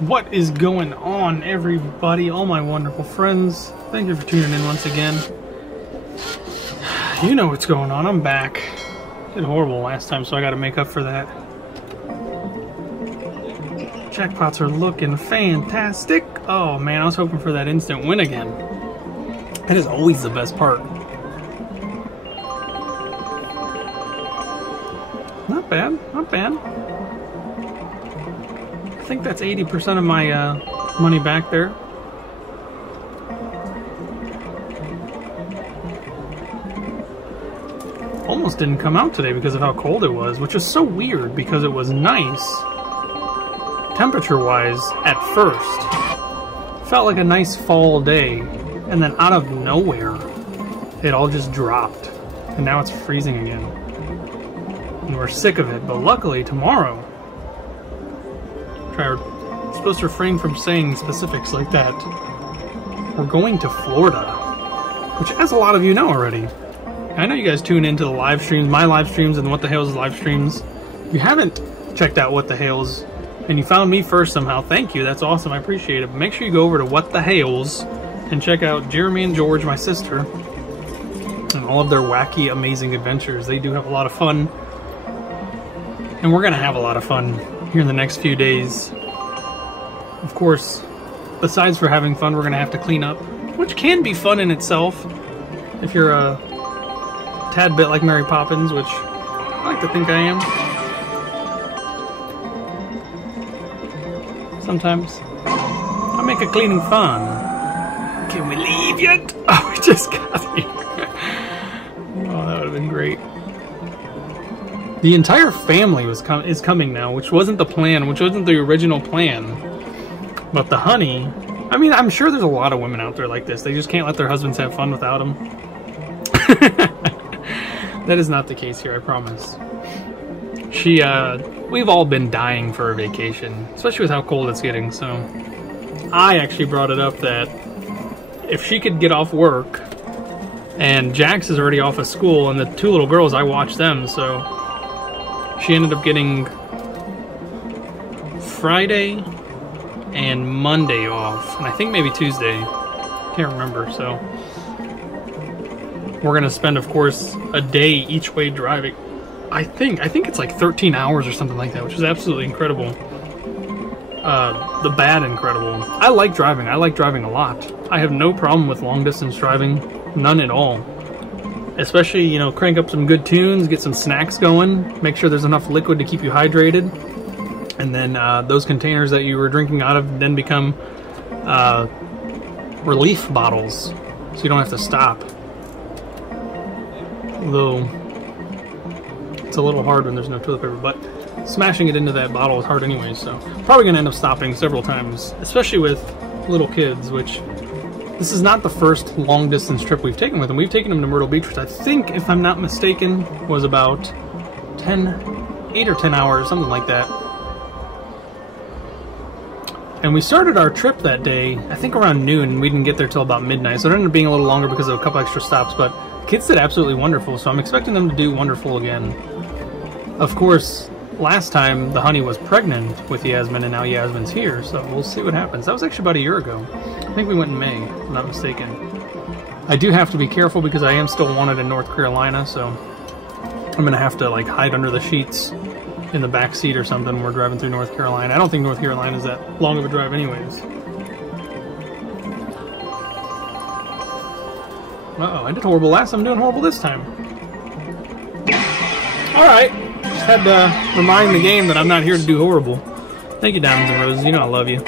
What is going on, everybody? All my wonderful friends. Thank you for tuning in once again. You know what's going on. I'm back. Did horrible last time, so I got to make up for that. Jackpots are looking fantastic. Oh man, I was hoping for that instant win again. That is always the best part. Not bad, not bad. I think that's 80% of my money back there. Almost didn't come out today because of how cold it was, which is so weird because it was nice temperature-wise at first. Felt like a nice fall day, and then out of nowhere, it all just dropped. And now it's freezing again. And we're sick of it, but luckily tomorrow, I'm supposed to refrain from saying specifics like that. We're going to Florida, which as a lot of you know already. I know you guys tune into the live streams, my live streams, and What the Hales live streams. If you haven't checked out What the Hales, and you found me first somehow, thank you, that's awesome, I appreciate it. But make sure you go over to What the Hales and check out Jeremy and George, my sister, and all of their wacky, amazing adventures. They do have a lot of fun, and we're going to have a lot of fun here in the next few days. Of course, besides for having fun, we're going to have to clean up, which can be fun in itself if you're a tad bit like Mary Poppins, which I like to think I am. Sometimes I make a cleaning fun. Can we leave yet? Oh, we just got here. Oh, that would have been great. The entire family is coming now, which wasn't the plan, which wasn't the original plan. But the honey, I mean, I'm sure there's a lot of women out there like this. They just can't let their husbands have fun without them. That is not the case here, I promise. We've all been dying for a vacation, especially with how cold it's getting, so I actually brought it up that if she could get off work, and Jax is already off of school, and the two little girls, I watch them, so she ended up getting Friday and Monday off, and I think maybe Tuesday. Can't remember, so we're gonna spend, of course, a day each way driving. I think it's like 13 hours or something like that, which is absolutely incredible. The bad incredible. I like driving. I like driving a lot. I have no problem with long distance driving, none at all. Especially, you know, crank up some good tunes, get some snacks going, make sure there's enough liquid to keep you hydrated, and then those containers that you were drinking out of then become relief bottles, so you don't have to stop. Although it's a little hard when there's no toilet paper, but smashing it into that bottle is hard anyway, so probably gonna end up stopping several times, especially with little kids, which this is not the first long distance trip we've taken with them. We've taken them to Myrtle Beach, which I think, if I'm not mistaken, was about 8 or 10 hours, something like that. And we started our trip that day, I think around noon, and we didn't get there till about midnight, so it ended up being a little longer because of a couple extra stops, but kids did absolutely wonderful, so I'm expecting them to do wonderful again. Of course, last time the honey was pregnant with Yasmin, and now Yasmin's here, so we'll see what happens. That was actually about a year ago. I think we went in May, if I'm not mistaken. I do have to be careful because I am still wanted in North Carolina, so I'm going to have to like hide under the sheets in the back seat or something when we're driving through North Carolina. I don't think North Carolina is that long of a drive anyways. Uh-oh, I did horrible last time, I'm doing horrible this time. Alright, just had to remind the game that I'm not here to do horrible. Thank you, Diamonds and Roses, you know I love you.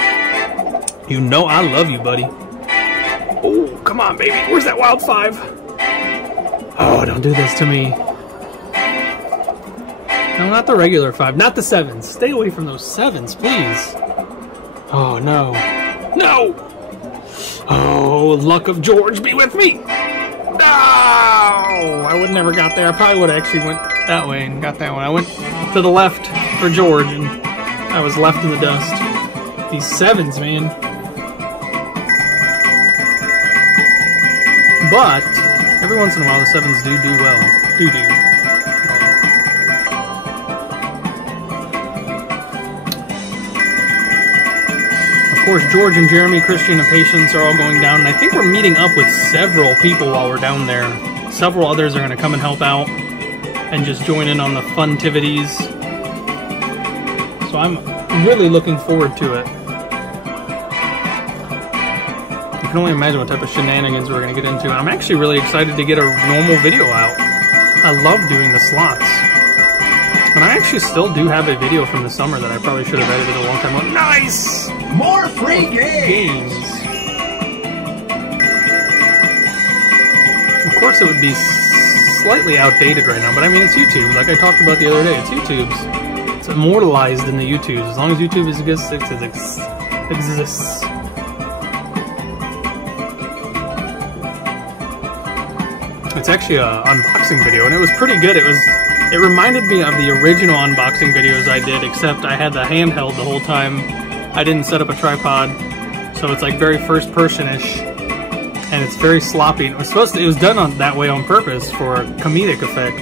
You know I love you, buddy. Oh, come on, baby, where's that wild 5? Oh, don't do this to me. No, not the regular 5, not the 7s. Stay away from those 7s, please. Oh, no. No! Oh, luck of George be with me! No! I would never got there. I probably would have actually went that way and got that one. I went to the left for George, and I was left in the dust. These 7s, man. But every once in a while, the 7s do well. Do. course, George and Jeremy, Christian and Patience are all going down, and I think we're meeting up with several people while we're down there. Several others are going to come and help out and just join in on the fun-tivities. So I'm really looking forward to it. You can only imagine what type of shenanigans we're going to get into, and I'm actually really excited to get a normal video out. I love doing the slots. And I actually still do have a video from the summer that I probably should have edited a long time ago. Nice! More free games! Of course it would be slightly outdated right now, but I mean, it's YouTube. Like I talked about the other day, it's YouTube's. It's immortalized in the YouTubes. As long as YouTube exists, it exists. It's actually an unboxing video, and it was pretty good. It reminded me of the original unboxing videos I did, except I had the handheld the whole time. I didn't set up a tripod, so it's like very first-person-ish, and it's very sloppy. It was done that way on purpose for comedic effect,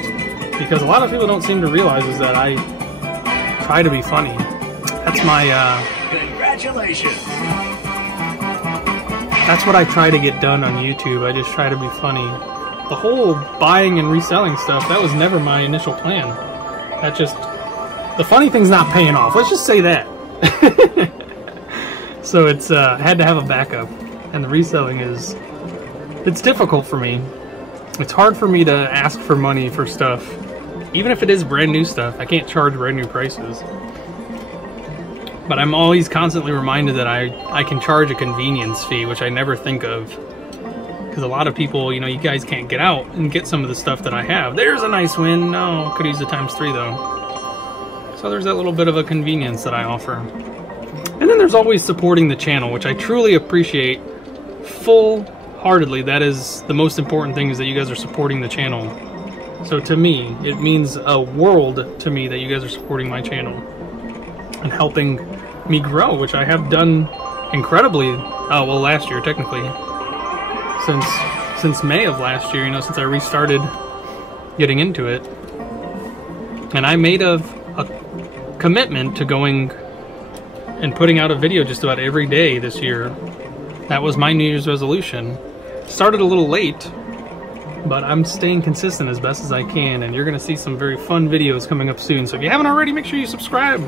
because a lot of people don't seem to realize is that I try to be funny. That's my Congratulations! That's what I try to get done on YouTube. I just try to be funny. The whole buying and reselling stuff, that was never my initial plan. That just... The funny thing's not paying off. Let's just say that. So it's, I had to have a backup. And the reselling is... It's difficult for me. It's hard for me to ask for money for stuff. Even if it is brand new stuff, I can't charge brand new prices. But I'm always constantly reminded that I can charge a convenience fee, which I never think of. Because a lot of people, you know, you guys can't get out and get some of the stuff that I have. There's a nice win. No, could use the ×3 though. So there's that little bit of a convenience that I offer. And then there's always supporting the channel, which I truly appreciate full-heartedly. That is the most important thing, is that you guys are supporting the channel. So to me, it means a world to me that you guys are supporting my channel and helping me grow, which I have done incredibly, oh, well, last year technically. Since May of last year, you know, since I restarted getting into it. And I made a commitment to going and putting out a video just about every day this year. That was my New Year's resolution. Started a little late, but I'm staying consistent as best as I can, and you're going to see some very fun videos coming up soon. So if you haven't already, make sure you subscribe.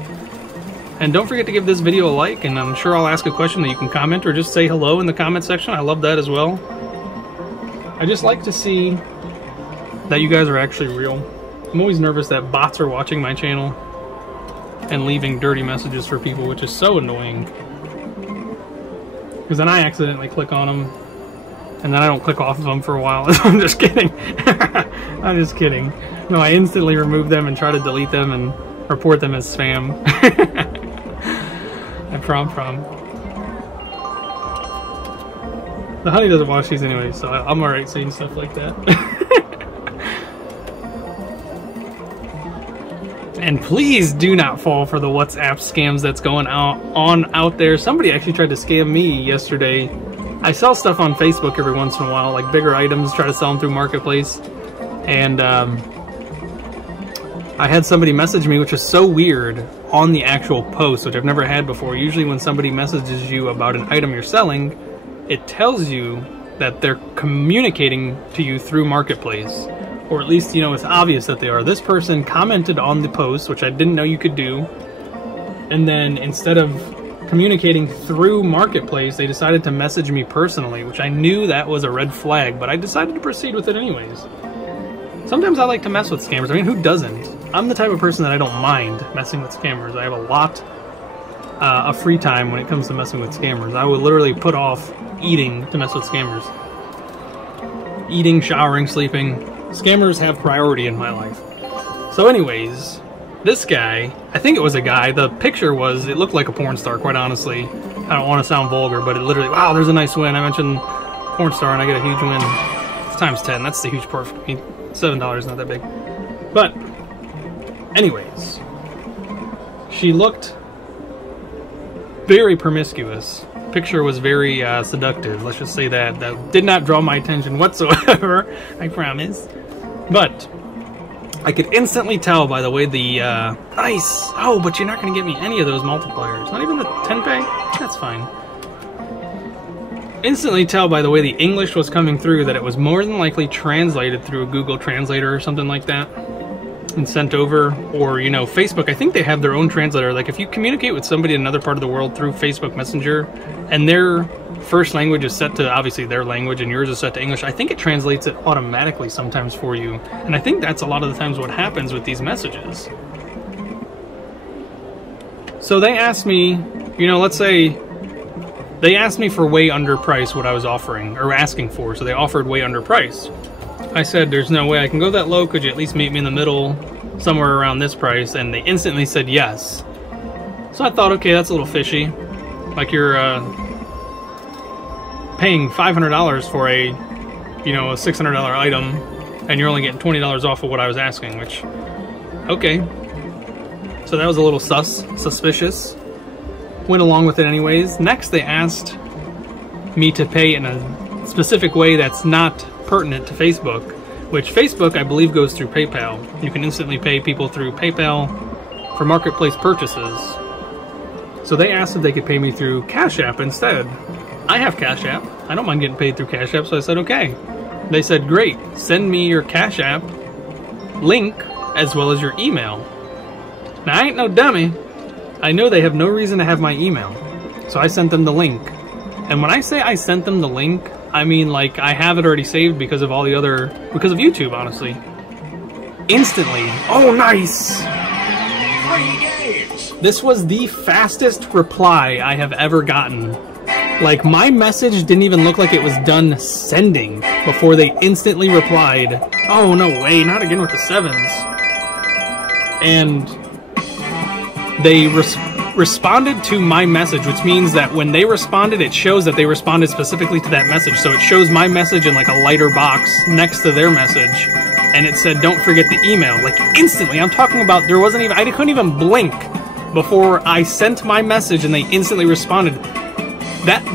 And don't forget to give this video a like, and I'm sure I'll ask a question that you can comment or just say hello in the comment section. I love that as well. I just like to see that you guys are actually real. I'm always nervous that bots are watching my channel and leaving dirty messages for people, which is so annoying. Because then I accidentally click on them, and then I don't click off of them for a while. I'm just kidding. I'm just kidding. No, I instantly remove them and try to delete them and report them as spam. I prom. The honey doesn't wash these anyway, so I'm alright saying stuff like that. And please do not fall for the WhatsApp scams that's going on out there. Somebody actually tried to scam me yesterday. I sell stuff on Facebook every once in a while, like bigger items, try to sell them through Marketplace. And I had somebody message me, which is so weird, on the actual post, which I've never had before. Usually when somebody messages you about an item you're selling, it tells you that they're communicating to you through Marketplace. Or at least, you know, it's obvious that they are. This person commented on the post, which I didn't know you could do. And then instead of communicating through Marketplace, they decided to message me personally, which I knew that was a red flag, but I decided to proceed with it anyways. Sometimes I like to mess with scammers. I mean, who doesn't? I'm the type of person that I don't mind messing with scammers. I have a lot of free time when it comes to messing with scammers. I would literally put off eating to mess with scammers. Eating, showering, sleeping. Scammers have priority in my life. So anyways, this guy, I think it was a guy, the picture was, it looked like a porn star, quite honestly. I don't want to sound vulgar, but it literally, wow, there's a nice win. I mentioned porn star and I get a huge win. It's times 10, that's the huge part for me. $7 is not that big. But, anyways, she looked very promiscuous. Picture was very seductive, let's just say that. That did not draw my attention whatsoever, I promise. But I could instantly tell by the way the nice. Oh, but you're not going to get me any of those multipliers. Not even the 10 pay? That's fine. instantly tell by the way the English was coming through that it was more than likely translated through a Google Translator or something like that and sent over. Or, you know, Facebook, I think they have their own translator. Like if you communicate with somebody in another part of the world through Facebook Messenger and their first language is set to obviously their language and yours is set to English, I think it translates it automatically sometimes for you. And I think that's a lot of the times what happens with these messages. So they asked me, you know, let's say they asked me for way under price what I was offering or asking for. So they offered way under price. I said, there's no way I can go that low. Could you at least meet me in the middle somewhere around this price? And they instantly said yes. So I thought, okay, that's a little fishy. Like you're paying $500 for a, you know, a $600 item and you're only getting $20 off of what I was asking, which, okay. So that was a little suspicious. Went along with it anyways. Next, they asked me to pay in a specific way that's not pertinent to Facebook, which Facebook, I believe, goes through PayPal. You can instantly pay people through PayPal for marketplace purchases. So they asked if they could pay me through Cash App instead. I have Cash App. I don't mind getting paid through Cash App, so I said, okay. They said, great, send me your Cash App link as well as your email. Now, I ain't no dummy. I know they have no reason to have my email, so I sent them the link. And when I say I sent them the link, I mean like I have it already saved because of all the other, because of YouTube, honestly. Instantly. Oh, nice! Free games! This was the fastest reply I have ever gotten. Like, my message didn't even look like it was done sending before they instantly replied. Oh, no way, not again with the sevens. And they responded to my message, which means that when they responded, it shows that they responded specifically to that message. So it shows my message in like a lighter box next to their message. And it said, don't forget the email. Like instantly, I'm talking about, there wasn't even, I couldn't even blink before I sent my message and they instantly responded.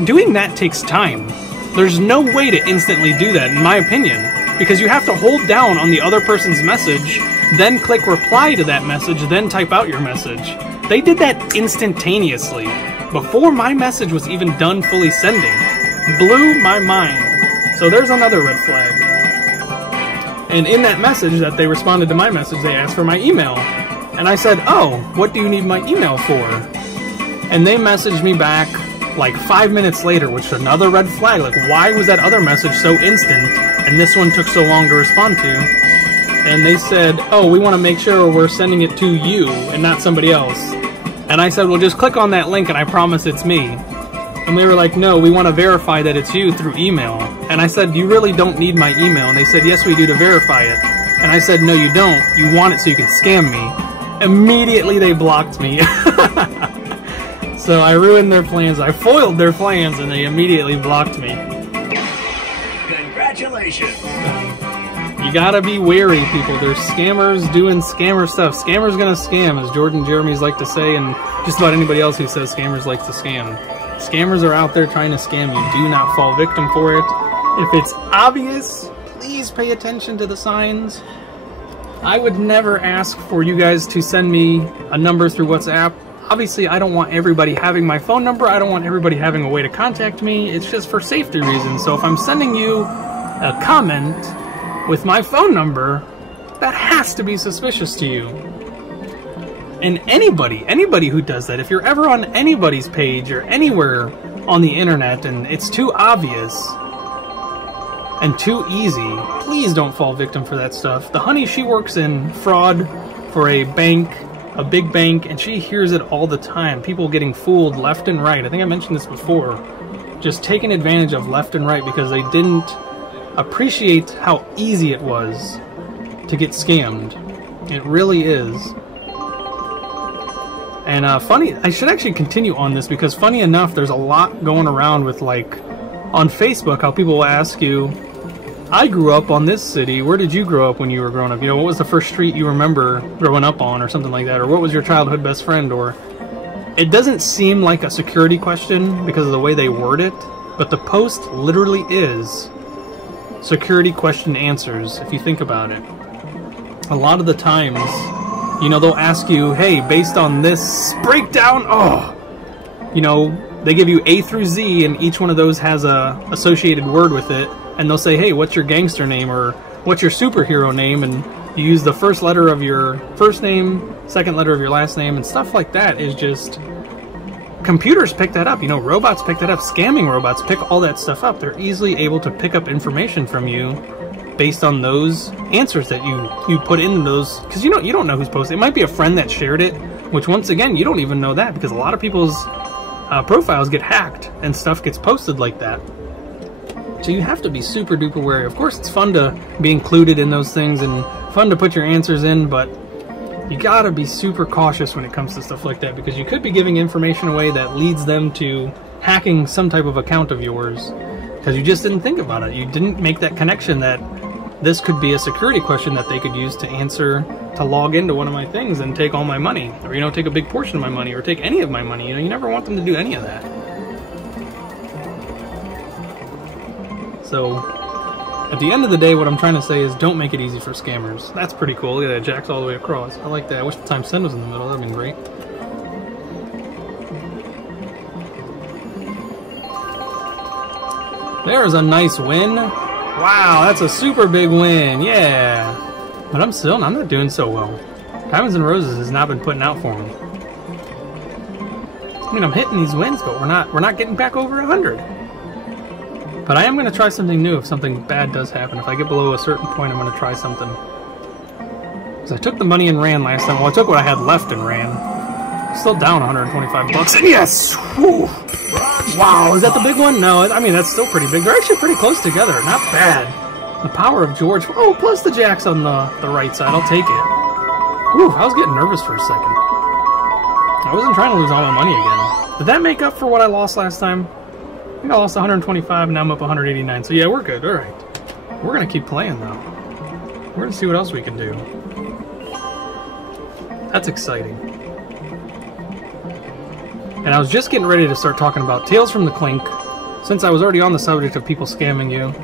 Doing that takes time. There's no way to instantly do that, in my opinion, because you have to hold down on the other person's message, then click reply to that message, then type out your message. They did that instantaneously, before my message was even done fully sending. Blew my mind. So there's another red flag. And in that message that they responded to my message, they asked for my email. And I said, oh, what do you need my email for? And they messaged me back like 5 minutes later, which is another red flag. Like, why was that other message so instant and this one took so long to respond to? And they said, oh, we want to make sure we're sending it to you and not somebody else. And I said, well, just click on that link and I promise it's me. And they were like, no, we want to verify that it's you through email. And I said, you really don't need my email. And they said, yes, we do, to verify it. And I said, no, you don't. You want it so you can scam me. Immediately they blocked me. So I ruined their plans. I foiled their plans and they immediately blocked me. Congratulations! You gotta be wary, people. There's scammers doing scammer stuff. Scammers gonna scam, as Jordan Jeremy's like to say, and just about anybody else who says scammers like to scam. Scammers are out there trying to scam you. Do not fall victim for it. If it's obvious, please pay attention to the signs. I would never ask for you guys to send me a number through WhatsApp. Obviously, I don't want everybody having my phone number. I don't want everybody having a way to contact me. It's just for safety reasons. So if I'm sending you a comment with my phone number, that has to be suspicious to you. And anybody who does that, if you're ever on anybody's page or anywhere on the internet and it's too obvious and too easy, please don't fall victim for that stuff. The honey, she works in fraud for a bank, a big bank, and she hears it all the time. People getting fooled left and right. I think I mentioned this before. Just taken advantage of left and right because they didn't appreciate how easy it was to get scammed. It really is. And funny, I should actually continue on this because funny enough, there's a lot going around with, like, on Facebook, how people will ask you, I grew up on this city. Where did you grow up when you were growing up? You know, what was the first street you remember growing up on or something like that? Or what was your childhood best friend? Or it doesn't seem like a security question because of the way they word it, but the post literally is security question answers, if you think about it. A lot of the times, you know, they'll ask you, hey, based on this breakdown, oh, you know, they give you A through Z, and each one of those has a associated word with it, and they'll say, hey, what's your gangster name, or what's your superhero name, and you use the first letter of your first name, second letter of your last name, and stuff like that is just... Computers pick that up, you know, robots pick that up, scamming robots pick all that stuff up. They're easily able to pick up information from you based on those answers that you put in those, because you don't know who's posted. It might be a friend that shared it, which once again, you don't even know that, because a lot of people's profiles get hacked and stuff gets posted like that. So you have to be super duper wary. Of course, it's fun to be included in those things and fun to put your answers in, but you gotta be super cautious when it comes to stuff like that, because you could be giving information away that leads them to hacking some type of account of yours because you just didn't think about it. You didn't make that connection that this could be a security question that they could use to answer, to log into one of my things and take all my money, or, you know, take a big portion of my money, or take any of my money. You know, you never want them to do any of that. So, at the end of the day, what I'm trying to say is don't make it easy for scammers. That's pretty cool. Look at that, Jack's all the way across. I like that. I wish the times 10 was in the middle. That would have been great. There's a nice win. Wow, that's a super big win. Yeah. But I'm not doing so well. Diamonds and Roses has not been putting out for me. I mean, I'm hitting these wins, but we're not getting back over 100. But I am going to try something new if something bad does happen. If I get below a certain point, I'm going to try something. Because I took the money and ran last time. Well, I took what I had left and ran. Still down 125 bucks. And yes! Whew. Wow, is that the big one? No, I mean, that's still pretty big. They're actually pretty close together. Not bad. The power of George. Oh, plus the jacks on the right side. I'll take it. Ooh, I was getting nervous for a second. I wasn't trying to lose all my money again. Did that make up for what I lost last time? I think I lost 125, now I'm up 189. So yeah, we're good. All right. We're going to keep playing, though. We're going to see what else we can do. That's exciting. And I was just getting ready to start talking about Tales from the Clink. Since I was already on the subject of people scamming you,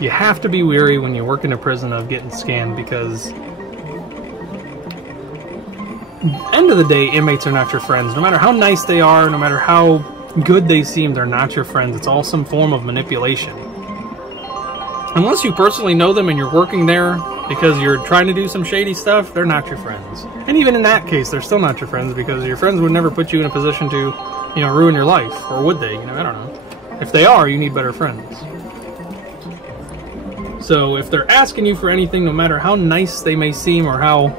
you have to be wary when you work in a prison of getting scammed, because end of the day, inmates are not your friends. No matter how nice they are, no matter how good they seem, they're not your friends. It's all some form of manipulation. Unless you personally know them and you're working there because you're trying to do some shady stuff, they're not your friends. And even in that case, they're still not your friends, because your friends would never put you in a position to, you know, ruin your life. Or would they? You know, I don't know. If they are, you need better friends. So if they're asking you for anything, no matter how nice they may seem, or how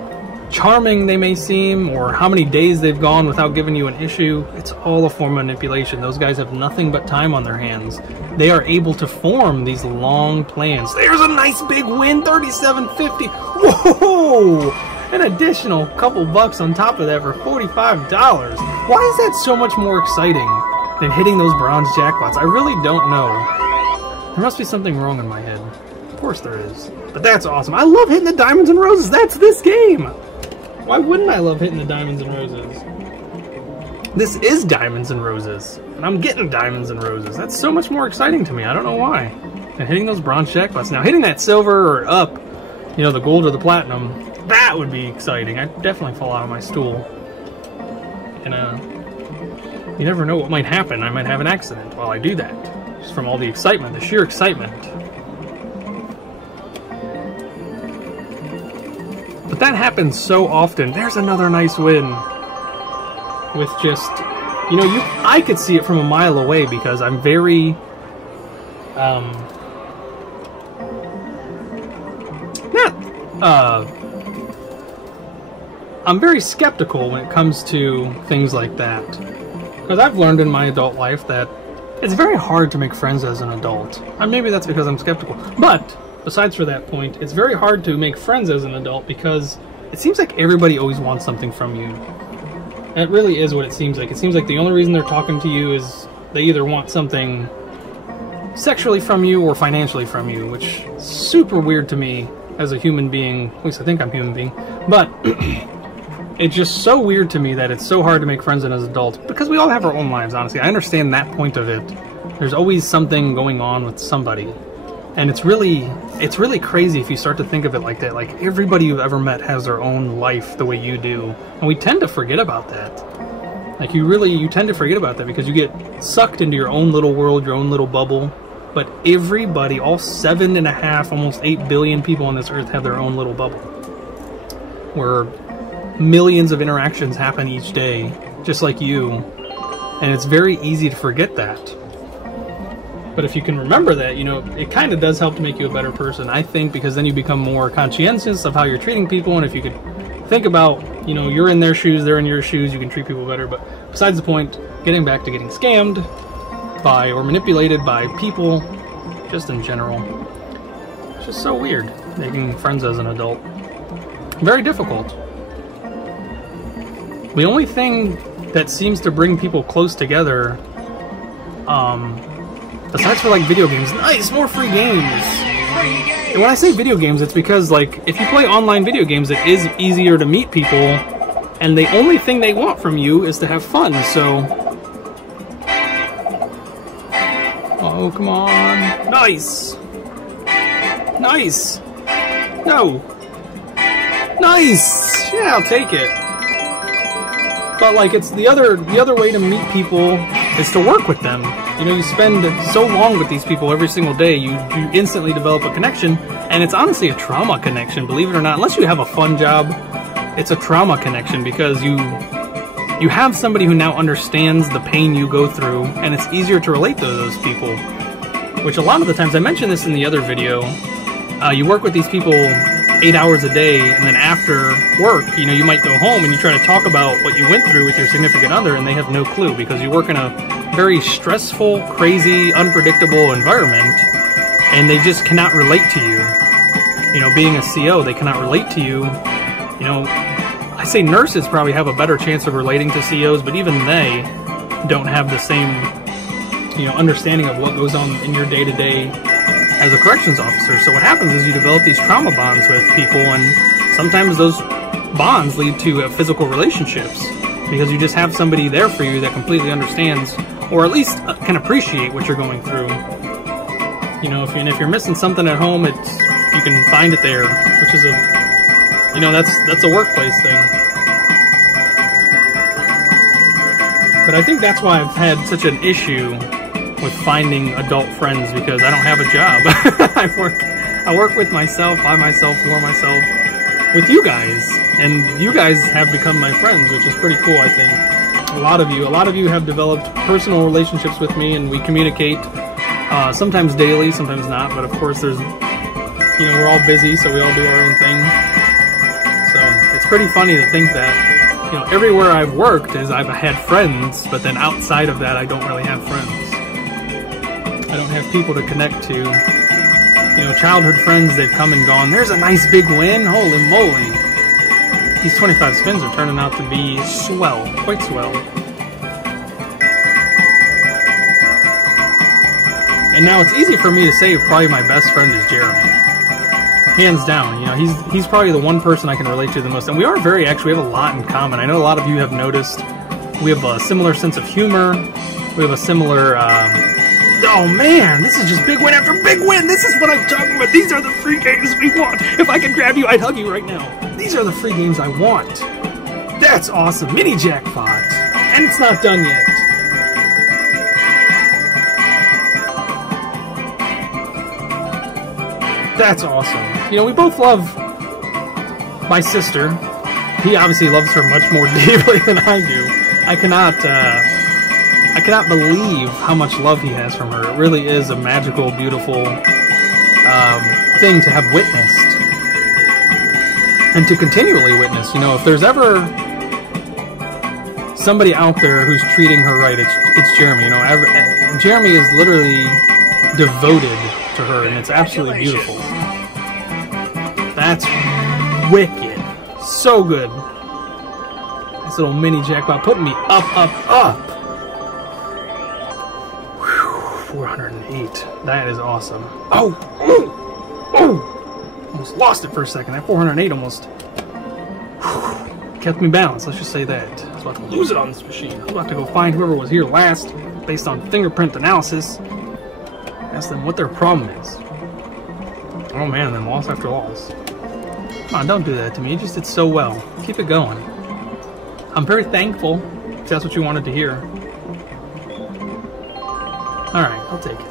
charming they may seem, or how many days they've gone without giving you an issue, it's all a form of manipulation. Those guys have nothing but time on their hands. They are able to form these long plans. There's a nice big win, $37.50. Whoa! An additional couple bucks on top of that for $45. Why is that so much more exciting than hitting those bronze jackpots? I really don't know. There must be something wrong in my head. Of course there is. But that's awesome. I love hitting the Diamonds and Roses. That's this game. Why wouldn't I love hitting the Diamonds and Roses? This is Diamonds and Roses. And I'm getting Diamonds and Roses. That's so much more exciting to me. I don't know why. And hitting those bronze jackpots. Now, hitting that silver or up, you know, the gold or the platinum, that would be exciting. I'd definitely fall out of my stool. And, you never know what might happen. I might have an accident while I do that. Just from all the excitement, the sheer excitement. But that happens so often. There's another nice win. With just, you know, I could see it from a mile away, because I'm very, I'm very skeptical when it comes to things like that. Because I've learned in my adult life that it's very hard to make friends as an adult. And maybe that's because I'm skeptical. But besides for that point, it's very hard to make friends as an adult, because it seems like everybody always wants something from you. That really is what it seems like. It seems like the only reason they're talking to you is they either want something sexually from you or financially from you, which is super weird to me as a human being. At least I think I'm a human being. But it's just so weird to me that it's so hard to make friends as adults, because we all have our own lives, honestly. I understand that point of it. There's always something going on with somebody. And it's really crazy if you start to think of it like that. Like, everybody you've ever met has their own life the way you do. And we tend to forget about that. Like, you tend to forget about that because you get sucked into your own little world, your own little bubble. But everybody, all 7.5, almost 8 billion people on this earth have their own little bubble, where millions of interactions happen each day, just like you. And it's very easy to forget that. But if you can remember that, you know, it kind of does help to make you a better person, I think, because then you become more conscientious of how you're treating people. And if you could think about, you know, you're in their shoes, they're in your shoes, you can treat people better. But besides the point, getting back to getting scammed by or manipulated by people, just in general, it's just so weird making friends as an adult. Very difficult. The only thing that seems to bring people close together, aside for like video games, nice, more free games. And when I say video games, it's because, like, if you play online video games, it is easier to meet people, and the only thing they want from you is to have fun, so... Oh, come on. Nice! Nice! No! Nice! Yeah, I'll take it. But, like, it's the other way to meet people is to work with them. You know, you spend so long with these people every single day, you instantly develop a connection, and it's honestly a trauma connection, believe it or not. Unless you have a fun job, it's a trauma connection because you have somebody who now understands the pain you go through, and it's easier to relate to those people. Which a lot of the times, I mentioned this in the other video, you work with these people 8 hours a day, and then after work, you know, you might go home and you try to talk about what you went through with your significant other, and they have no clue because you work in a very stressful, crazy, unpredictable environment, and they just cannot relate to you. You know, being a CO, they cannot relate to you. You know, I say nurses probably have a better chance of relating to COs, but even they don't have the same, you know, understanding of what goes on in your day-to-day as a corrections officer. So what happens is you develop these trauma bonds with people, and sometimes those bonds lead to physical relationships because you just have somebody there for you that completely understands, or at least can appreciate what you're going through. You know, if you're missing something at home, you can find it there, which is you know, that's a workplace thing. But I think that's why I've had such an issue with finding adult friends, because I don't have a job. I work with myself, by myself, for myself, with you guys, and you guys have become my friends, which is pretty cool, I think. A lot of you have developed personal relationships with me, and we communicate sometimes daily, sometimes not, but of course there's, you know, we're all busy, so we all do our own thing. So it's pretty funny to think that, you know, everywhere I've worked is I've had friends, but then outside of that I don't really have friends. I don't have people to connect to. You know, childhood friends, they've come and gone. There's a nice big win, holy moly. These 25 spins are turning out to be swell, quite swell. And now it's easy for me to say probably my best friend is Jeremy. Hands down, you know, he's probably the one person I can relate to the most. And we have a lot in common. I know a lot of you have noticed we have a similar sense of humor. We have a similar, oh man, this is just big win after big win. This is what I'm talking about. These are the free games we want. If I could grab you, I'd hug you right now. These are the free games I want. That's awesome. Mini jackpot. And it's not done yet. That's awesome. You know, we both love my sister. He obviously loves her much more deeply than I do. I cannot believe how much love he has from her. It really is a magical, beautiful thing to have witnessed. And to continually witness. You know, if there's ever somebody out there who's treating her right, it's Jeremy. You know, Jeremy is literally devoted to her, and it's absolutely beautiful. That's wicked. So good. This little mini jackpot putting me up, up, up. Whew, 408. That is awesome. Oh! Oh! Oh! Almost lost it for a second. That 408 almost kept me balanced. Let's just say that. I was about to lose it on this machine. I was about to go find whoever was here last, based on fingerprint analysis. Ask them what their problem is. Oh man, then loss after loss. Come on, don't do that to me. You just did so well. Keep it going. I'm very thankful If that's what you wanted to hear. Alright, I'll take it.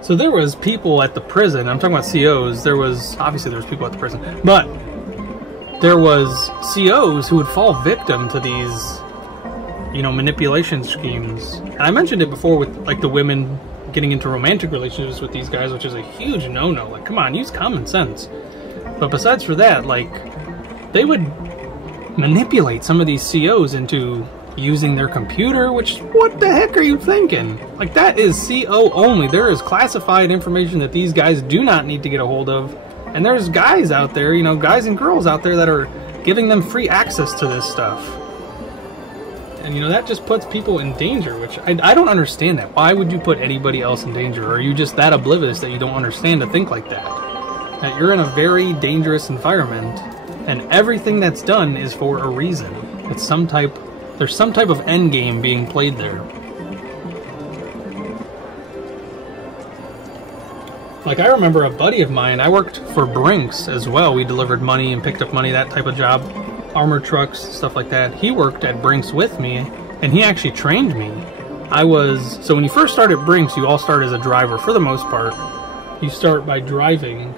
So there was people at the prison, I'm talking about COs, obviously there was people at the prison, but there was COs who would fall victim to these, you know, manipulation schemes. And I mentioned it before with, like, the women getting into romantic relationships with these guys, which is a huge no-no. Like, come on, use common sense. But besides for that, like, they would manipulate some of these COs into using their computer, which, what the heck are you thinking? Like, that is CO only. There is classified information that these guys do not need to get a hold of. And there's guys out there, you know, guys and girls out there that are giving them free access to this stuff. And, you know, that just puts people in danger, which I don't understand that. Why would you put anybody else in danger? Or are you just that oblivious that you don't understand to think like that? That you're in a very dangerous environment, and everything that's done is for a reason. It's there's some type of end game being played there. Like, I remember a buddy of mine, I worked for Brinks as well. We delivered money and picked up money, that type of job. Armored trucks, stuff like that. He worked at Brinks with me, and he actually trained me. So when you first start at Brinks, you all start as a driver for the most part. You start by driving.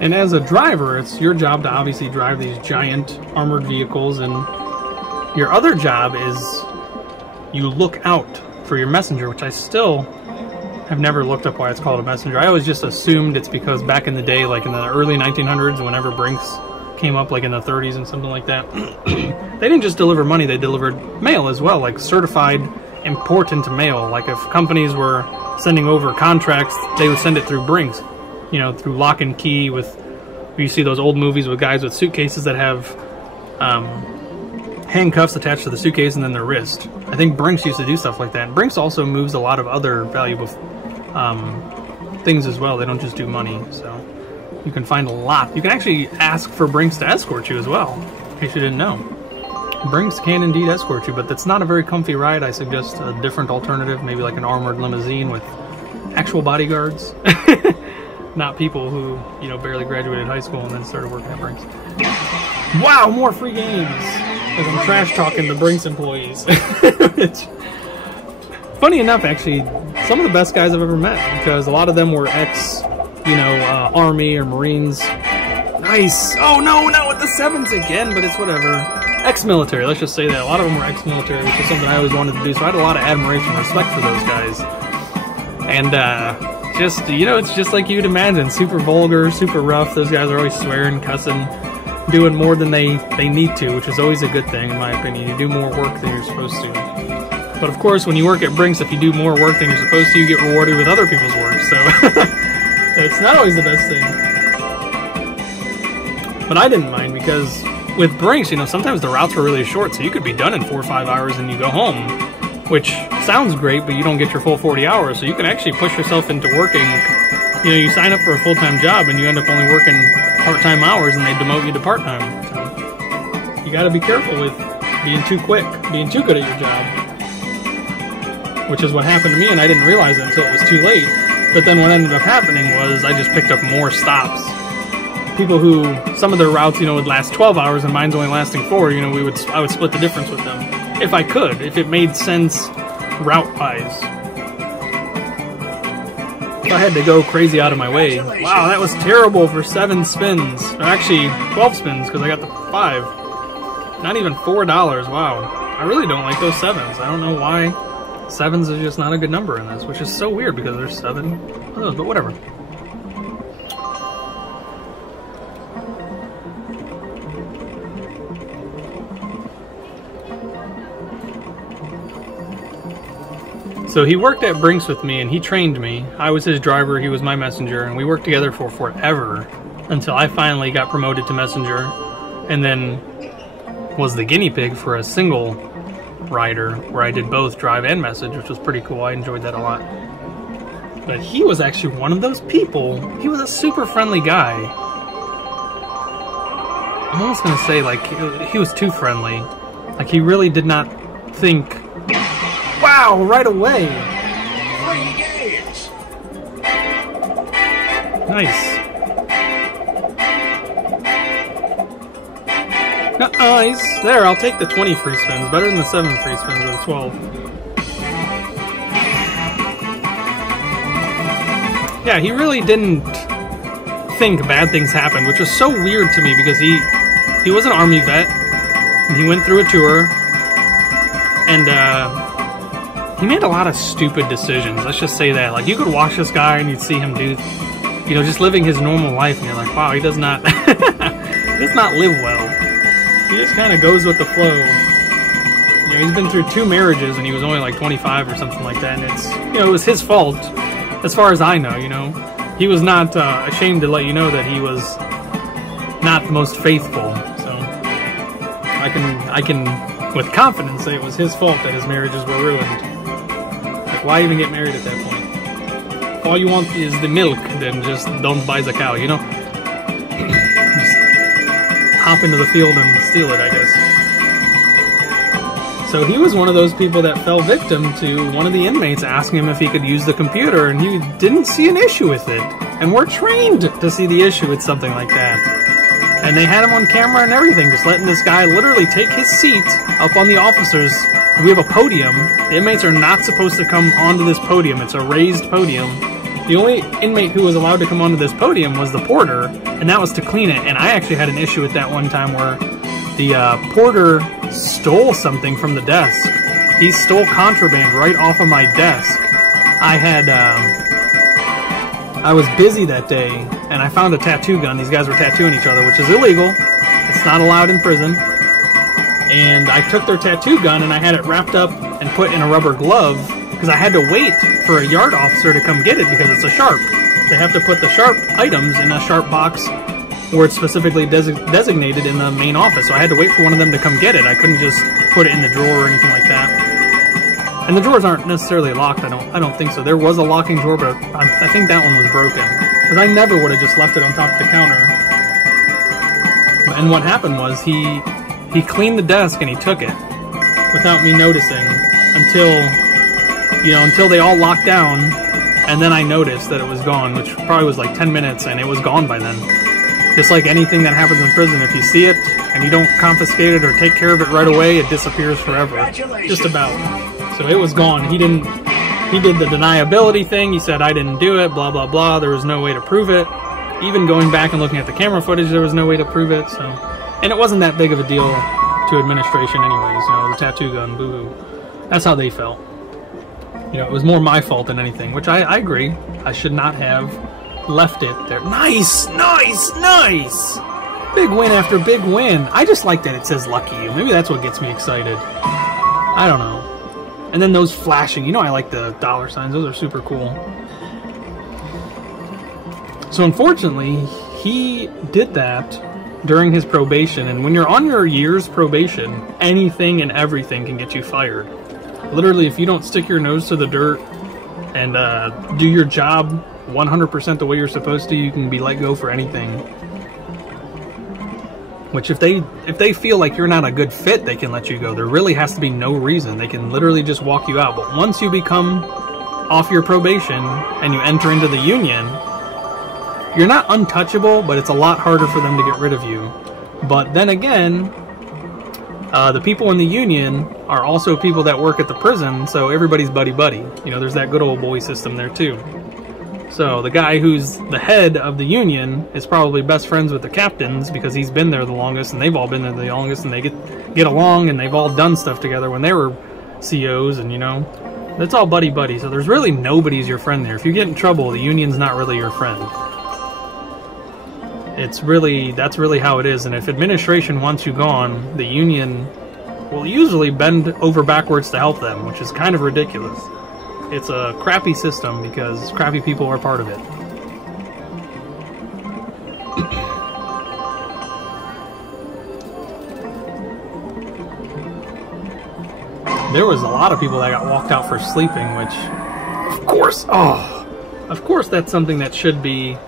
And as a driver, it's your job to obviously drive these giant armored vehicles, and your other job is you look out for your messenger, which I still have never looked up why it's called a messenger. I always just assumed it's because back in the day, like in the early 1900s, whenever Brinks came up, like in the 30s and something like that, they didn't just deliver money, they delivered mail as well, like certified important mail. Like if companies were sending over contracts, they would send it through Brinks. You know, through lock and key. With, you see those old movies with guys with suitcases that have handcuffs attached to the suitcase and then their wrist. I think Brinks used to do stuff like that. And Brinks also moves a lot of other valuable things as well. They don't just do money, so you can find a lot. You can actually ask for Brinks to escort you as well, in case you didn't know. Brinks can indeed escort you, but that's not a very comfy ride. I suggest a different alternative, maybe like an armored limousine with actual bodyguards. Not people who, you know, barely graduated high school and then started working at Brinks. Wow, more free games! As I'm trash talking the Brinks employees. Funny enough, actually, some of the best guys I've ever met, because a lot of them were ex, you know, Army or Marines. Nice! Oh no, not with the sevens again, but it's whatever. Ex-military, let's just say that. A lot of them were ex-military, which is something I always wanted to do, so I had a lot of admiration and respect for those guys. And, just, you know, it's just like you'd imagine. Super vulgar, super rough. Those guys are always swearing, cussing, doing more than they need to, which is always a good thing, in my opinion. You do more work than you're supposed to. But of course, when you work at Brinks, if you do more work than you're supposed to, you get rewarded with other people's work. So it's not always the best thing. But I didn't mind, because with Brinks, you know, sometimes the routes were really short, so you could be done in 4 or 5 hours and you go home. Which sounds great, but you don't get your full 40 hours, so you can actually push yourself into working. You know, you sign up for a full-time job and you end up only working part-time hours and they demote you to part-time. So you gotta be careful with being too quick, being too good at your job. Which is what happened to me, and I didn't realize it until it was too late. But then what ended up happening was I just picked up more stops. People who, some of their routes, you know, would last 12 hours and mine's only lasting 4, you know, I would split the difference with them. If I could, if it made sense route-wise. If I had to go crazy out of my way. Wow, that was terrible for 7 spins. Or actually, 12 spins, because I got the 5. Not even $4, wow. I really don't like those 7s. I don't know why. 7s is just not a good number in this, which is so weird, because there's 7 of those, but whatever. So he worked at Brinks with me, and he trained me. I was his driver, he was my messenger, and we worked together for forever until I finally got promoted to messenger, and then was the guinea pig for a single rider where I did both drive and message, which was pretty cool. I enjoyed that a lot. But he was actually one of those people. He was a super friendly guy. I'm almost gonna say, like, he was too friendly. Like, he really did not think, wow, right away. Free games. Nice. Nice. There, I'll take the 20 free spins. Better than the 7 free spins or the 12. Yeah, he really didn't think bad things happened, which was so weird to me because he was an Army vet, and he went through a tour, and he made a lot of stupid decisions. Let's just say that. Like, you could watch this guy and you'd see him do, you know, just living his normal life, and you're like, wow, he does not, does not live well. He just kind of goes with the flow. You know, he's been through 2 marriages, and he was only like 25 or something like that, and it's, you know, it was his fault, as far as I know, you know. He was not ashamed to let you know that he was not the most faithful, so I can with confidence say it was his fault that his marriages were ruined. Like, why even get married at that point? If all you want is the milk, then just don't buy the cow, you know? Just hop into the field and steal it, I guess. So he was one of those people that fell victim to one of the inmates asking him if he could use the computer, and he didn't see an issue with it. And we're trained to see the issue with something like that. And they had him on camera and everything, just letting this guy literally take his seat up on the officers. We have a podium. The inmates are not supposed to come onto this podium. It's a raised podium. The only inmate who was allowed to come onto this podium was the porter, and that was to clean it. And I actually had an issue with that one time where the porter stole something from the desk. He stole contraband right off of my desk. I was busy that day, and I found a tattoo gun. These guys were tattooing each other, which is illegal. It's not allowed in prison. And I took their tattoo gun, and I had it wrapped up and put in a rubber glove, because I had to wait for a yard officer to come get it, because it's a sharp. They have to put the sharp items in a sharp box where it's specifically designated in the main office. So I had to wait for one of them to come get it. I couldn't just put it in the drawer or anything like that. And the drawers aren't necessarily locked. I don't think so. There was a locking drawer, but I think that one was broken, because I never would have just left it on top of the counter. And what happened was he cleaned the desk and he took it without me noticing until they all locked down, and then I noticed that it was gone, which probably was like 10 minutes, and it was gone by then. Just like anything that happens in prison, if you see it and you don't confiscate it or take care of it right away, it disappears forever. Just about. So it was gone. He did the deniability thing. He said, I didn't do it, blah, blah, blah. There was no way to prove it. Even going back and looking at the camera footage, there was no way to prove it. So, and it wasn't that big of a deal to administration anyways, you know, the tattoo gun, boo-hoo. That's how they felt. You know, it was more my fault than anything, which I agree. I should not have left it there. Nice, nice, nice! Big win after big win. I just like that it says lucky you. Maybe that's what gets me excited. I don't know. And then those flashing, you know, I like the dollar signs. Those are super cool. So unfortunately, he did that during his probation. And when you're on your year's probation, anything and everything can get you fired. Literally, if you don't stick your nose to the dirt and do your job 100% the way you're supposed to, you can be let go for anything. Which if they feel like you're not a good fit, they can let you go. There really has to be no reason. They can literally just walk you out. But once you become off your probation and you enter into the union, you're not untouchable, but it's a lot harder for them to get rid of you. But then again, the people in the union are also people that work at the prison, so everybody's buddy-buddy. You know, there's that good old boy system there too. So the guy who's the head of the union is probably best friends with the captains because he's been there the longest and they've all been there the longest, and they get along, and they've all done stuff together when they were COs, and you know, it's all buddy-buddy. So there's really nobody's your friend there. If you get in trouble, the union's not really your friend. That's really how it is. And if administration wants you gone, the union will usually bend over backwards to help them, which is kind of ridiculous. It's a crappy system because crappy people are part of it. There was a lot of people that got walked out for sleeping, which, of course that's something that should be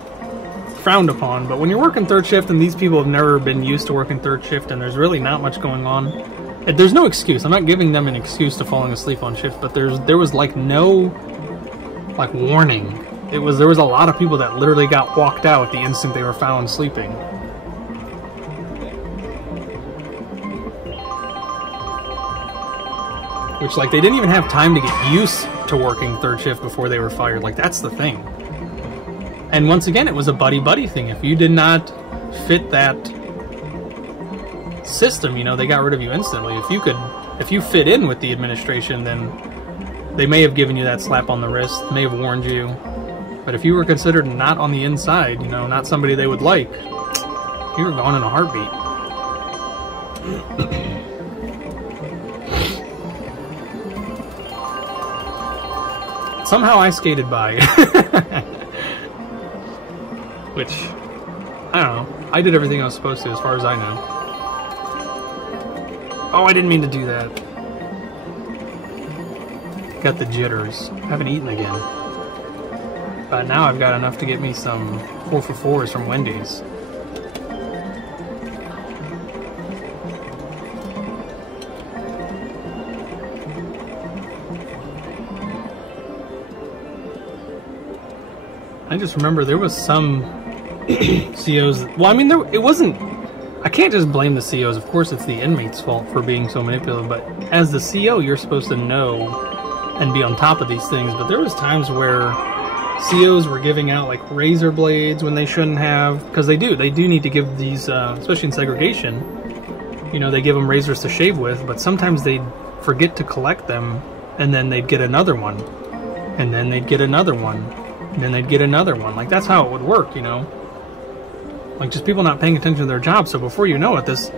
frowned upon. But when you're working third shift and these people have never been used to working third shift and there's really not much going on, there's no excuse. I'm not giving them an excuse to falling asleep on shift, but there was like no warning. There was a lot of people that literally got walked out the instant they were found sleeping. Which, like, they didn't even have time to get used to working third shift before they were fired. Like, that's the thing. And once again, it was a buddy-buddy thing. If you did not fit that system, you know, they got rid of you instantly. If you fit in with the administration, then they may have given you that slap on the wrist, may have warned you. But if you were considered not on the inside, you know, not somebody they would like, you were gone in a heartbeat. Somehow I skated by. Which, I don't know. I did everything I was supposed to as far as I know. Oh, I didn't mean to do that. Got the jitters. Haven't eaten again. But now I've got enough to get me some 4 for 4s from Wendy's. I just remember there was some COs. Well, I mean, it wasn't. I can't just blame the COs. Of course, it's the inmates' fault for being so manipulative. But as the CO, you're supposed to know and be on top of these things. But there was times where COs were giving out like razor blades when they shouldn't have, because they do need to give these, especially in segregation. You know, they give them razors to shave with, but sometimes they'd forget to collect them, and then they'd get another one, and then they'd get another one. And then they'd get another one. Like, that's how it would work, you know? Like, just people not paying attention to their job. So before you know it, this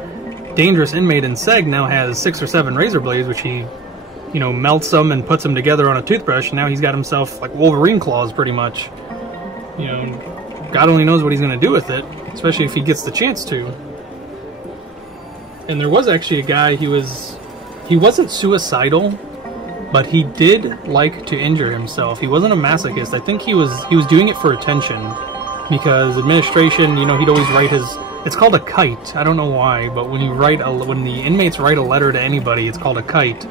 dangerous inmate in seg now has 6 or 7 razor blades, which he, you know, melts them and puts them together on a toothbrush, and now he's got himself, like, Wolverine claws, pretty much. You know, God only knows what he's going to do with it, especially if he gets the chance to. And there was actually a guy, he wasn't suicidal, but he did like to injure himself. He wasn't a masochist. I think he was doing it for attention, because administration, you know, he'd always write his. It's called a kite. I don't know why, but when the inmates write a letter to anybody, it's called a kite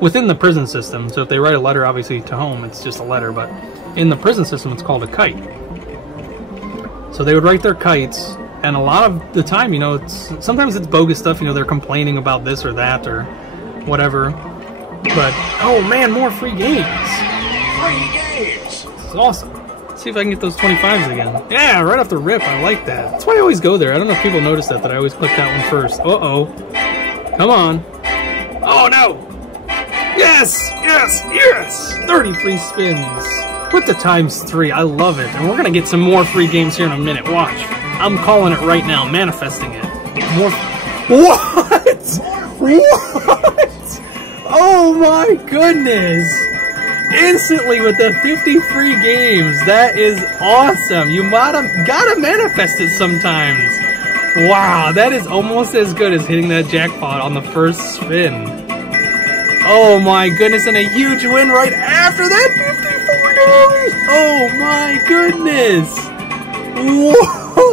within the prison system. So if they write a letter, obviously to home, it's just a letter. But in the prison system, it's called a kite. So they would write their kites, and a lot of the time, you know, sometimes it's bogus stuff. You know, they're complaining about this or that or whatever. But, oh man, more free games. Free games. This is awesome. Let's see if I can get those 25s again. Yeah, right off the rip, I like that. That's why I always go there. I don't know if people notice that I always click that one first. Uh-oh. Come on. Oh, no. Yes, yes, yes. 30 free spins. Put the ×3. I love it. And we're going to get some more free games here in a minute. Watch. I'm calling it right now. Manifesting it. More. What? What? Oh my goodness! Instantly with the 50 free games. That is awesome. You gotta manifest it sometimes. Wow, that is almost as good as hitting that jackpot on the first spin. Oh my goodness, and a huge win right after that $54! Oh my goodness!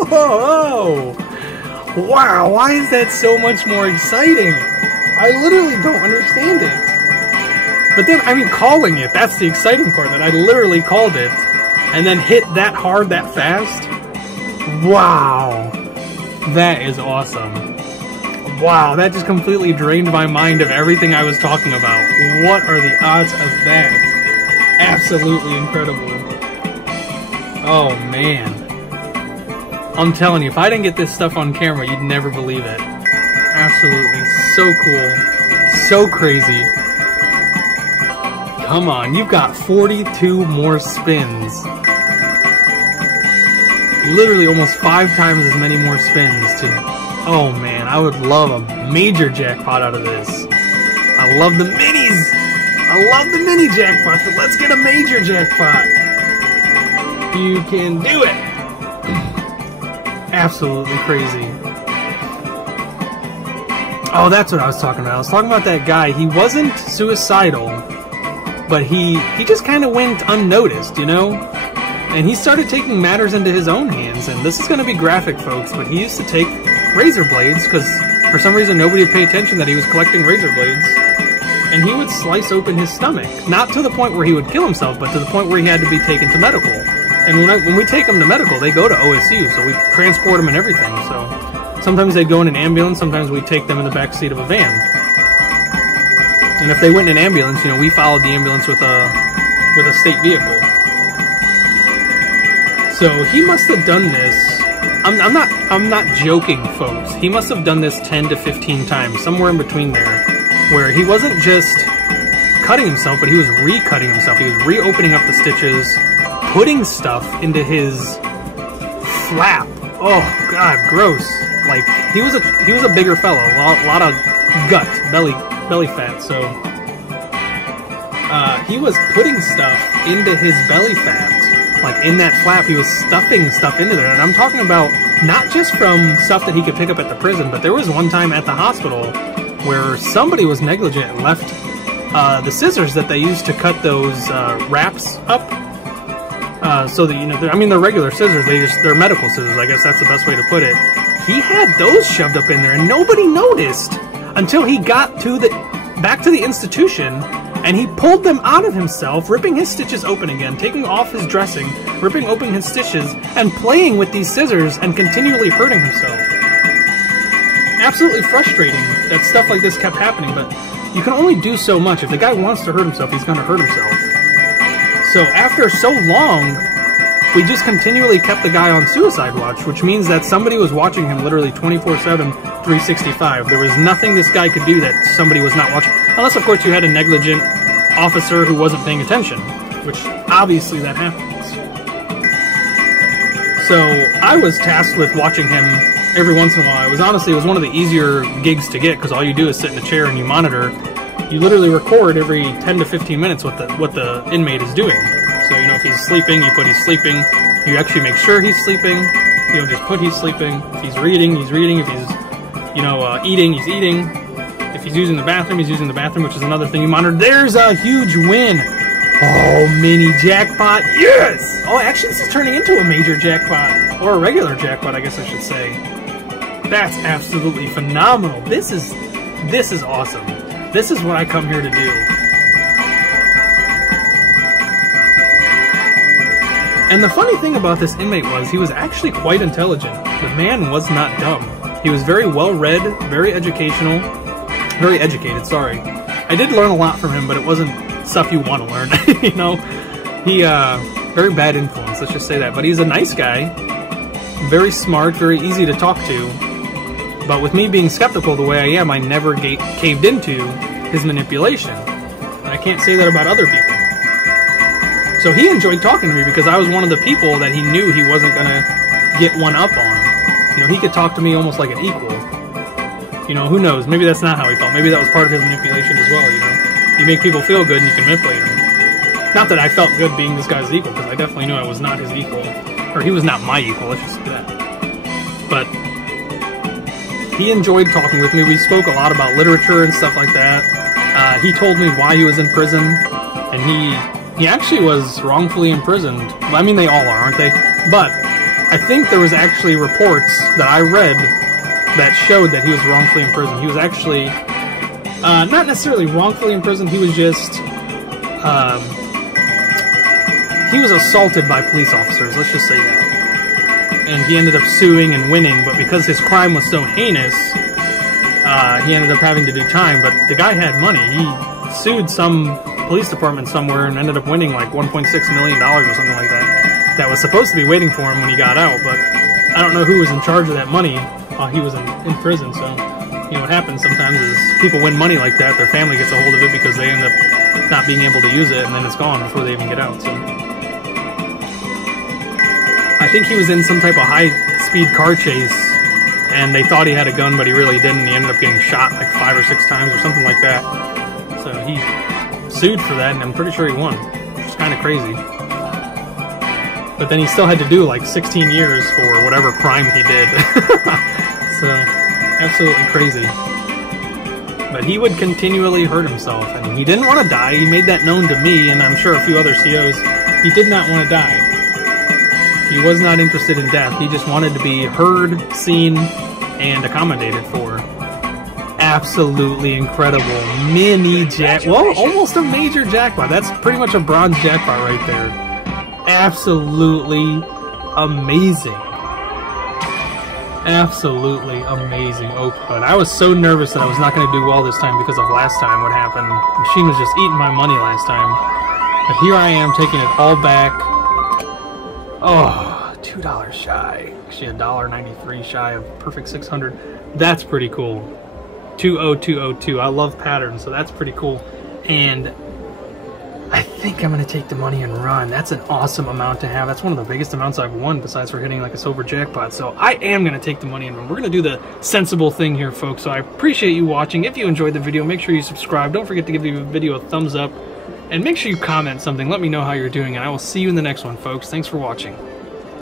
Whoa! Wow, why is that so much more exciting? I literally don't understand it. But then, I mean, calling it, that's the exciting part, that I literally called it, and then hit that hard, that fast. Wow. That is awesome. Wow, that just completely drained my mind of everything I was talking about. What are the odds of that? Absolutely incredible. Oh, man. I'm telling you, if I didn't get this stuff on camera, you'd never believe it. Absolutely so cool, so crazy. Come on, you've got 42 more spins. Literally almost 5 times as many more spins to. Oh man, I would love a major jackpot out of this. I love the minis. I love the mini jackpots, but let's get a major jackpot. You can do it. Absolutely crazy. Oh, that's what I was talking about. I was talking about that guy. He wasn't suicidal, but he just kind of went unnoticed, you know? And he started taking matters into his own hands. And this is going to be graphic, folks, but he used to take razor blades, because for some reason nobody would pay attention that he was collecting razor blades. And he would slice open his stomach. Not to the point where he would kill himself, but to the point where he had to be taken to medical. And when we take them to medical, they go to OSU, so we transport them and everything, so... Sometimes they'd go in an ambulance, sometimes we'd take them in the back seat of a van. And if they went in an ambulance, you know, we followed the ambulance with a state vehicle. So he must have done this. I'm not joking, folks. He must have done this 10 to 15 times, somewhere in between there, where he wasn't just cutting himself, but he was re-cutting himself. He was reopening up the stitches, putting stuff into his flap. Oh God, gross. Like, he was a bigger fellow, a lot of gut, belly fat. So he was putting stuff into his belly fat. Like, in that flap, he was stuffing stuff into there. And I'm talking about not just from stuff that he could pick up at the prison, but there was one time at the hospital where somebody was negligent and left the scissors that they used to cut those wraps up. So that, you know, I mean, they're regular scissors. They're medical scissors. I guess that's the best way to put it. He had those shoved up in there, and nobody noticed until he got back to the institution. And he pulled them out of himself, ripping his stitches open again, taking off his dressing, ripping open his stitches, and playing with these scissors and continually hurting himself. Absolutely frustrating that stuff like this kept happening, but you can only do so much. If the guy wants to hurt himself, he's going to hurt himself. So after so long, we just continually kept the guy on suicide watch, which means that somebody was watching him literally 24/7, 365. There was nothing this guy could do that somebody was not watching. Unless, of course, you had a negligent officer who wasn't paying attention, which obviously that happens. So I was tasked with watching him every once in a while. It was one of the easier gigs to get, because all you do is sit in a chair and you monitor. You literally record every 10 to 15 minutes what the inmate is doing. So, you know, if he's sleeping, you put he's sleeping. You actually make sure he's sleeping. You don't just put he's sleeping. If he's reading, he's reading. If he's, you know, eating, he's eating. If he's using the bathroom, he's using the bathroom, which is another thing you monitor. There's a huge win. Oh, mini jackpot. Yes! Oh, actually, this is turning into a major jackpot. Or a regular jackpot, I guess I should say. That's absolutely phenomenal. This is awesome. This is what I come here to do. And the funny thing about this inmate was he was actually quite intelligent. The man was not dumb. He was very well-read, very educational. Very educated, sorry. I did learn a lot from him, but it wasn't stuff you want to learn, you know? He, very bad influence, let's just say that. But he's a nice guy, very smart, very easy to talk to. But with me being skeptical the way I am, I never caved into his manipulation. And I can't say that about other people. So he enjoyed talking to me because I was one of the people that he knew he wasn't going to get one up on. You know, he could talk to me almost like an equal. You know, who knows? Maybe that's not how he felt. Maybe that was part of his manipulation as well, you know? You make people feel good and you can manipulate them. Not that I felt good being this guy's equal, because I definitely knew I was not his equal. Or he was not my equal, let's just say that. But he enjoyed talking with me. We spoke a lot about literature and stuff like that. He told me why he was in prison, and he actually was wrongfully imprisoned. I mean, they all are, aren't they? But I think there was actually reports that I read that showed that he was wrongfully imprisoned. He was actually not necessarily wrongfully imprisoned. He was just he was assaulted by police officers. Let's just say that. And he ended up suing and winning, but because his crime was so heinous, he ended up having to do time. But the guy had money. He sued some police department somewhere and ended up winning like $1.6 million or something like that. That was supposed to be waiting for him when he got out, but I don't know who was in charge of that money while he was in prison. So, you know, what happens sometimes is people win money like that, their family gets a hold of it because they end up not being able to use it, and then it's gone before they even get out. So I think he was in some type of high-speed car chase, and they thought he had a gun, but he really didn't. He ended up getting shot like 5 or 6 times or something like that. So he sued for that, and I'm pretty sure he won, which is kind of crazy. But then he still had to do like 16 years for whatever crime he did. So, absolutely crazy. But he would continually hurt himself, and he didn't want to die. He made that known to me, and I'm sure a few other COs. He did not want to die. He was not interested in death. He just wanted to be heard, seen, and accommodated for. Absolutely incredible. Mini jackpot. Well, almost a major jackpot. That's pretty much a bronze jackpot right there. Absolutely amazing. Absolutely amazing output. I was so nervous that I was not going to do well this time because of last time what happened. The machine was just eating my money last time. But here I am taking it all back. Oh, $2 shy. Actually, $1.93 shy of perfect 600. That's pretty cool. 20202. I love patterns, so that's pretty cool. And I think I'm going to take the money and run. That's an awesome amount to have. That's one of the biggest amounts I've won besides for hitting like a silver jackpot. So I am going to take the money and run. We're going to do the sensible thing here, folks. So I appreciate you watching. If you enjoyed the video, make sure you subscribe. Don't forget to give the video a thumbs up. And make sure you comment something. Let me know how you're doing. And I will see you in the next one, folks. Thanks for watching.